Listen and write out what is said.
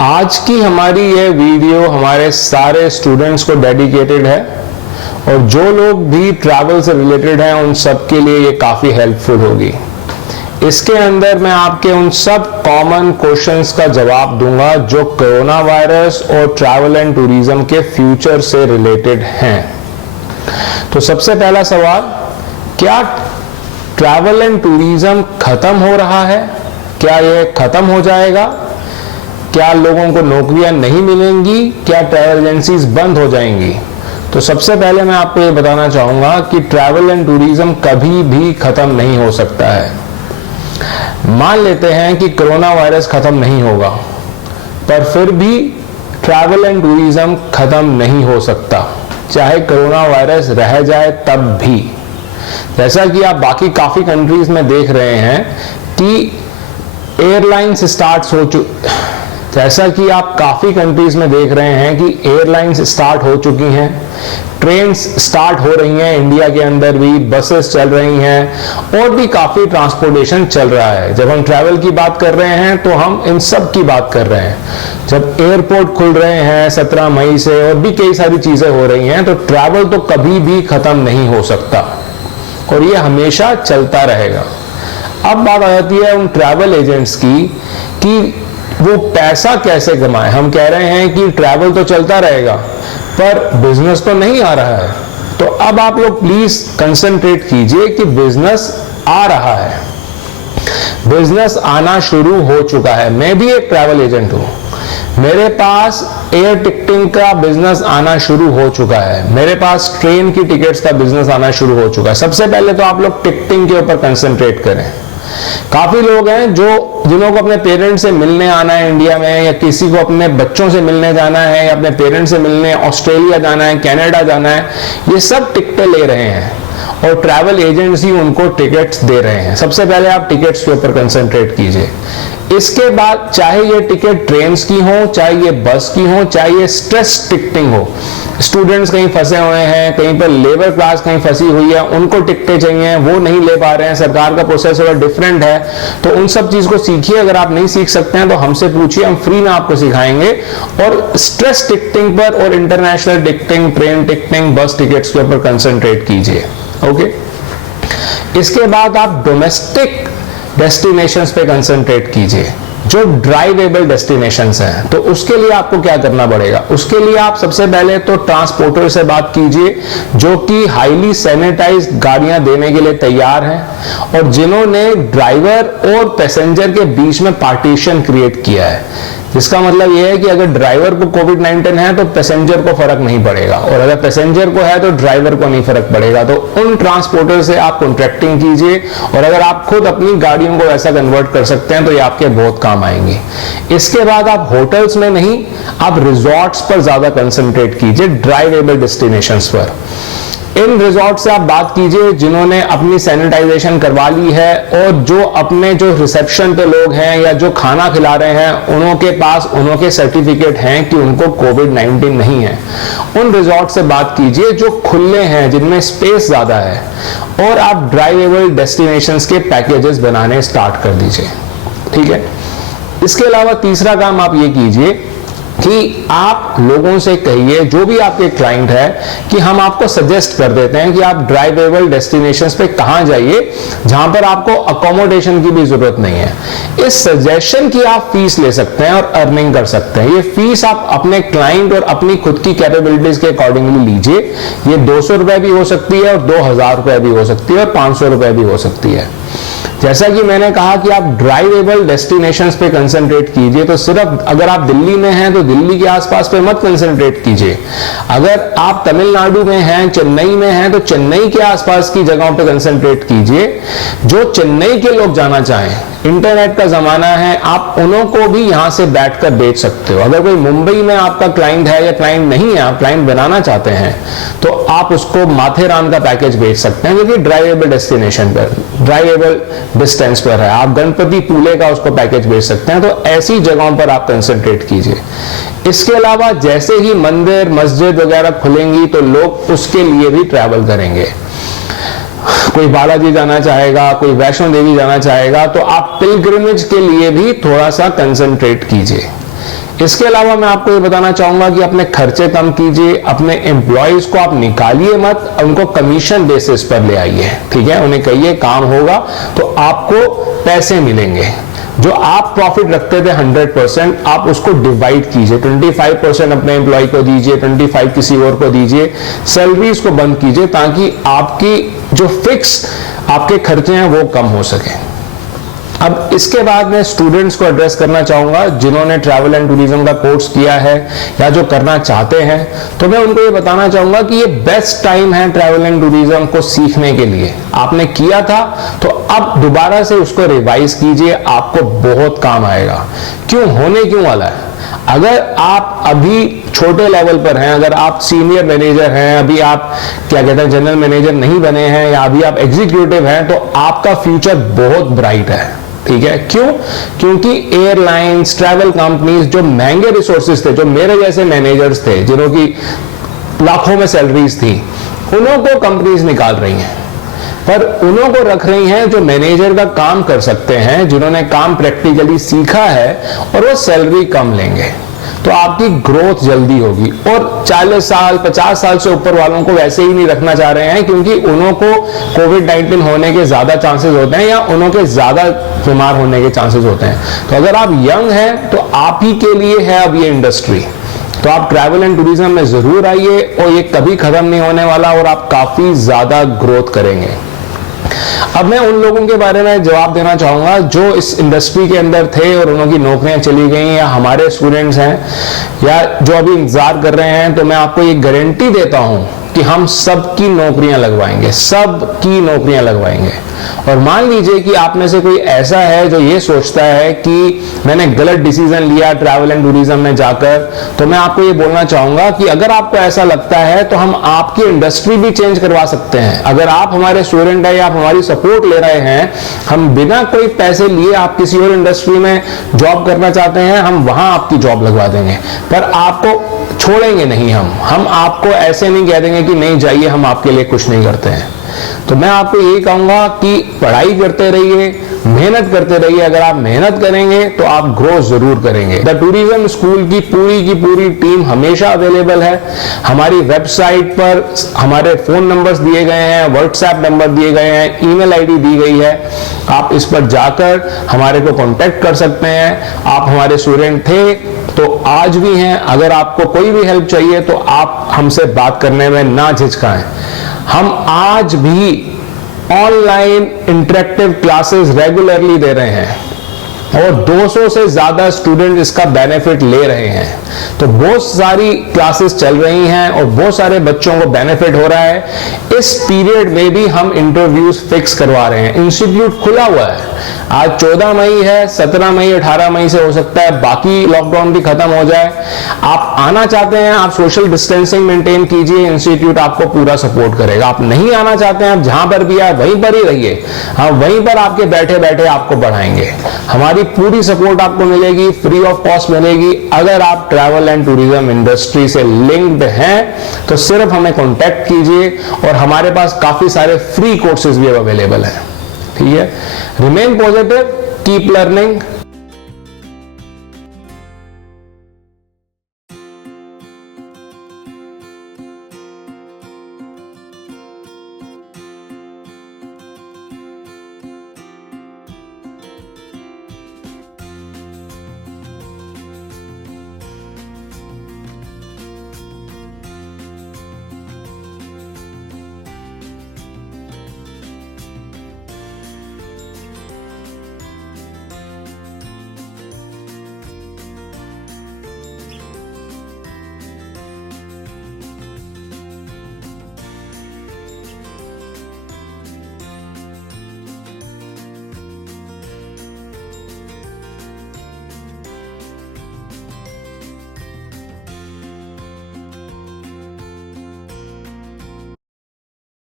आज की हमारी ये वीडियो हमारे सारे स्टूडेंट्स को डेडिकेटेड है और जो लोग भी ट्रैवल से रिलेटेड हैं उन सब के लिए ये काफ़ी हेल्पफुल होगी। इसके अंदर मैं आपके उन सब कॉमन क्वेश्चंस का जवाब दूंगा जो कोरोना वायरस और ट्रैवल एंड टूरिज्म के फ्यूचर से रिलेटेड हैं। तो सबसे पहला सवाल, क्या ट्रैवल एंड टूरिज्म खत्म हो रहा है? क्या ये खत्म हो जाएगा? क्या लोगों को नौकरियां नहीं मिलेंगी? क्या ट्रैवल एजेंसीज बंद हो जाएंगी? तो सबसे पहले मैं आपको ये बताना चाहूंगा कि ट्रैवल एंड टूरिज्म कभी भी खत्म नहीं हो सकता है। मान लेते हैं कि कोरोना वायरस खत्म नहीं होगा, पर फिर भी ट्रैवल एंड टूरिज्म खत्म नहीं हो सकता, चाहे कोरोना वायरस रह जाए तब भी। जैसा कि आप बाकी काफी कंट्रीज में देख रहे हैं कि एयरलाइंस स्टार्ट हो जैसा कि आप काफी कंट्रीज में देख रहे हैं कि एयरलाइंस स्टार्ट हो चुकी हैं, ट्रेन्स स्टार्ट हो रही हैं, इंडिया के अंदर भी बसेस चल रही हैं और भी काफी ट्रांसपोर्टेशन चल रहा है। जब हम ट्रैवल की बात कर रहे हैं तो हम इन सब की बात कर रहे हैं। जब एयरपोर्ट खुल रहे हैं 17 मई से और भी कई सारी चीजें हो रही हैं, तो ट्रैवल तो कभी भी खत्म नहीं हो सकता और ये हमेशा चलता रहेगा। अब बात आ जाती है उन ट्रैवल एजेंट्स की कि वो पैसा कैसे कमाए। हम कह रहे हैं कि ट्रैवल तो चलता रहेगा पर बिजनेस तो नहीं आ रहा है। तो अब आप लोग प्लीज कंसंट्रेट कीजिए कि बिजनेस आ रहा है, बिजनेस आना शुरू हो चुका है। मैं भी एक ट्रैवल एजेंट हूं, मेरे पास एयर टिकटिंग का बिजनेस आना शुरू हो चुका है, मेरे पास ट्रेन की टिकट्स का बिजनेस आना शुरू हो चुका है। सबसे पहले तो आप लोग टिकटिंग के ऊपर कंसंट्रेट करें। काफी लोग हैं जिन्हों को अपने पेरेंट्स से मिलने आना है इंडिया में, या किसी को अपने बच्चों से मिलने जाना है, या अपने पेरेंट्स से मिलने ऑस्ट्रेलिया जाना है, कनाडा जाना है, ये सब टिकटें ले रहे हैं और ट्रैवल एजेंट्स ही उनको टिकट्स दे रहे हैं। सबसे पहले आप टिकट्स के ऊपर कंसंट्रेट कीजिए। इसके बाद चाहे ये टिकट ट्रेन की हो, चाहे ये बस की हो, चाहे ये स्ट्रेस टिकटिंग हो, स्टूडेंट्स कहीं फंसे हुए हैं, कहीं पर लेबर क्लास कहीं फंसी हुई है, उनको टिकटें चाहिए, वो नहीं ले पा रहे हैं, सरकार का प्रोसेस थोड़ा डिफरेंट है, तो उन सब चीज को सीखिए। अगर आप नहीं सीख सकते हैं तो हमसे पूछिए, हम फ्री में आपको सिखाएंगे। और स्ट्रेस टिकटिंग पर और इंटरनेशनल टिकटिंग, ट्रेन टिकटिंग, बस टिकट्स के ऊपर कंसंट्रेट कीजिए। ओके, इसके बाद आप डोमेस्टिक डेस्टिनेशंस पे कंसंट्रेट कीजिए, जो ड्राइवेबल डेस्टिनेशंस हैं। तो उसके लिए आपको क्या करना पड़ेगा? उसके लिए आप सबसे पहले तो ट्रांसपोर्टर से बात कीजिए जो कि हाईली सैनिटाइज्ड गाड़ियां देने के लिए तैयार हैं और जिन्होंने ड्राइवर और पैसेंजर के बीच में पार्टीशन क्रिएट किया है। जिसका मतलब यह है कि अगर ड्राइवर को कोविड-19 है तो पैसेंजर को फर्क नहीं पड़ेगा, और अगर पैसेंजर को है तो ड्राइवर को नहीं फर्क पड़ेगा। तो उन ट्रांसपोर्टर से आप कॉन्ट्रैक्टिंग कीजिए, और अगर आप खुद अपनी गाड़ियों को ऐसा कन्वर्ट कर सकते हैं तो ये आपके बहुत काम आएंगे। इसके बाद आप होटल्स में नहीं, आप रिजॉर्ट्स पर ज्यादा कंसंट्रेट कीजिए, ड्राइवेबल डेस्टिनेशंस पर। इन रिजॉर्ट से आप बात कीजिए जिन्होंने अपनी सैनिटाइजेशन करवा ली है और जो अपने जो रिसेप्शन पे लोग हैं या जो खाना खिला रहे हैं उनके पास उनके सर्टिफिकेट हैं कि उनको कोविड-19 नहीं है। उन रिजॉर्ट से बात कीजिए जो खुले हैं, जिनमें स्पेस ज्यादा है, और आप ड्राइवेबल डेस्टिनेशंस के पैकेजेस बनाने स्टार्ट कर दीजिए। ठीक है, इसके अलावा तीसरा काम आप ये कीजिए कि आप लोगों से कहिए, जो भी आपके क्लाइंट है, कि हम आपको सजेस्ट कर देते हैं कि आप ड्राइवेबल डेस्टिनेशंस पे कहां जाइए जहां पर आपको अकोमोडेशन की भी जरूरत नहीं है। इस सजेशन की आप फीस ले सकते हैं और अर्निंग कर सकते हैं। ये फीस आप अपने क्लाइंट और अपनी खुद की कैपेबिलिटीज के अकॉर्डिंगली लीजिए। ये 200 रुपए भी हो सकती है और 2000 रुपए भी हो सकती है और 500 रुपए भी हो सकती है। जैसा कि मैंने कहा कि आप ड्राइवेबल डेस्टिनेशंस पे कंसंट्रेट कीजिए, तो सिर्फ अगर आप दिल्ली में हैं तो दिल्ली के आसपास पे मत कंसंट्रेट कीजिए। अगर आप तमिलनाडु में हैं, चेन्नई में हैं, तो चेन्नई के आसपास की जगहों पे कंसंट्रेट कीजिए। जो चेन्नई के लोग जाना चाहें, इंटरनेट का जमाना है, आप उन्हों को भी यहां से बैठकर बेच सकते हो। अगर कोई मुंबई में आपका क्लाइंट है या क्लाइंट नहीं है, आप क्लाइंट बनाना चाहते हैं, तो आप उसको माथेरान का पैकेज बेच सकते हैं, क्योंकि ड्राइवेबल डेस्टिनेशन पर, ड्राइवेबल डिस्टेंस पर है। आप गणपति पुले का उसको पैकेज बेच सकते हैं। तो ऐसी जगहों पर आप कंसंट्रेट कीजिए। इसके अलावा जैसे ही मंदिर, मस्जिद वगैरह खुलेंगी तो लोग उसके लिए भी ट्रैवल करेंगे। कोई बालाजी जाना चाहेगा, कोई वैष्णो देवी जाना चाहेगा, तो आप पिलग्रिमेज के लिए भी थोड़ा सा कंसंट्रेट कीजिए। इसके अलावा मैं आपको ये बताना चाहूंगा कि अपने खर्चे कम कीजिए, अपने एम्प्लॉयज को आप निकालिए मत, उनको कमीशन बेसिस पर ले आइए, ठीक है। उन्हें कहिए काम होगा तो आपको पैसे मिलेंगे। जो आप प्रॉफिट रखते थे 100%, आप उसको डिवाइड कीजिए, 25% अपने एम्प्लॉय को दीजिए, 25 किसी और को दीजिए, सैलरीज को बंद कीजिए ताकि आपकी जो फिक्स आपके खर्चे हैं वो कम हो सके। अब इसके बाद मैं स्टूडेंट्स को एड्रेस करना चाहूंगा जिन्होंने ट्रैवल एंड टूरिज्म का कोर्स किया है या जो करना चाहते हैं, तो मैं उनको ये बताना चाहूंगा कि ये बेस्ट टाइम है ट्रैवल एंड टूरिज्म को सीखने के लिए। आपने किया था तो अब दोबारा से उसको रिवाइज कीजिए, आपको बहुत काम आएगा। होने क्यों वाला है? अगर आप अभी छोटे लेवल पर हैं, अगर आप सीनियर मैनेजर हैं, अभी आप क्या कहते हैं जनरल मैनेजर नहीं बने हैं, या अभी आप एग्जीक्यूटिव हैं, तो आपका फ्यूचर बहुत ब्राइट है, ठीक है। क्योंकि एयरलाइंस, ट्रैवल कंपनीज जो महंगे रिसोर्सेज थे, जो मेरे जैसे मैनेजर्स थे जिन्हों की लाखों में सैलरीज थी, उन्हों को कंपनीज निकाल रही हैं, पर उन्हों को रख रही हैं जो मैनेजर का काम कर सकते हैं, जिन्होंने काम प्रैक्टिकली सीखा है, और वो सैलरी कम लेंगे, तो आपकी ग्रोथ जल्दी होगी। और 40 साल 50 साल से ऊपर वालों को वैसे ही नहीं रखना चाह रहे हैं, क्योंकि उन्हों को कोविड-19 होने के ज्यादा चांसेस होते हैं, या उन्हों के ज्यादा बीमार होने के चांसेस होते हैं। तो अगर आप यंग हैं तो आप ही के लिए है अब ये इंडस्ट्री, तो आप ट्रैवल एंड टूरिज्म में जरूर आइए, और ये कभी खत्म नहीं होने वाला, और आप काफी ज्यादा ग्रोथ करेंगे। अब मैं उन लोगों के बारे में जवाब देना चाहूंगा जो इस इंडस्ट्री के अंदर थे और उनकी नौकरियां चली गई, या हमारे स्टूडेंट्स हैं, या जो अभी इंतजार कर रहे हैं। तो मैं आपको ये गारंटी देता हूं कि हम सबकी नौकरियां लगवाएंगे, सबकी नौकरियां लगवाएंगे। और मान लीजिए कि आप में से कोई ऐसा है जो ये सोचता है कि मैंने गलत डिसीजन लिया ट्रैवल एंड टूरिज्म में जाकर, तो मैं आपको ये बोलना चाहूंगा कि अगर आपको ऐसा लगता है तो हम आपकी इंडस्ट्री भी चेंज करवा सकते हैं। अगर आप हमारे स्टूडेंट है या आप हमारी सपोर्ट ले रहे हैं, हम बिना कोई पैसे लिए आप किसी और इंडस्ट्री में जॉब करना चाहते हैं, हम वहां आपकी जॉब लगवा देंगे, पर आपको छोड़ेंगे नहीं। हम आपको ऐसे नहीं कह देंगे कि नहीं जाइए, हम आपके लिए कुछ नहीं करते हैं। तो मैं आपको यही कहूंगा कि पढ़ाई करते रहिए, मेहनत करते रहिए। अगर आप मेहनत करेंगे तो आप ग्रो जरूर करेंगे। द टूरिज्म स्कूल की पूरी टीम हमेशा अवेलेबल है। हमारी वेबसाइट पर हमारे फोन नंबर्स दिए गए हैं, व्हाट्सएप नंबर दिए गए हैं, ईमेल आईडी दी गई है। आप इस पर जाकर हमारे को कांटेक्ट कर सकते हैं। आप हमारे स्टूडेंट थे तो आज भी हैं। अगर आपको कोई भी हेल्प चाहिए तो आप हमसे बात करने में ना झिझकाएं। हम आज भी ऑनलाइन इंटरेक्टिव क्लासेस रेगुलरली दे रहे हैं, और 200 से ज्यादा स्टूडेंट इसका बेनिफिट ले रहे हैं। तो बहुत सारी क्लासेस चल रही हैं और बहुत सारे बच्चों को बेनिफिट हो रहा है। इस पीरियड में भी हम इंटरव्यूज फिक्स करवा रहे हैं। इंस्टीट्यूट खुला हुआ है। आज 14 मई है, 17 मई 18 मई से हो सकता है बाकी लॉकडाउन भी खत्म हो जाए। आप आना चाहते हैं, आप सोशल डिस्टेंसिंग मेंटेन कीजिए, इंस्टीट्यूट आपको पूरा सपोर्ट करेगा। आप नहीं आना चाहते हैं, आप जहां पर भी आए वहीं पर ही रहिए, हम वहीं पर आपके बैठे बैठे आपको पढ़ाएंगे। हमारी पूरी सपोर्ट आपको मिलेगी, फ्री ऑफ कॉस्ट मिलेगी। अगर आप ट्रैवल एंड टूरिज्म इंडस्ट्री से लिंक्ड हैं तो सिर्फ हमें कांटेक्ट कीजिए, और हमारे पास काफी सारे फ्री कोर्सेज भी अवेलेबल हैं, ठीक है। Remain positive, keep learning,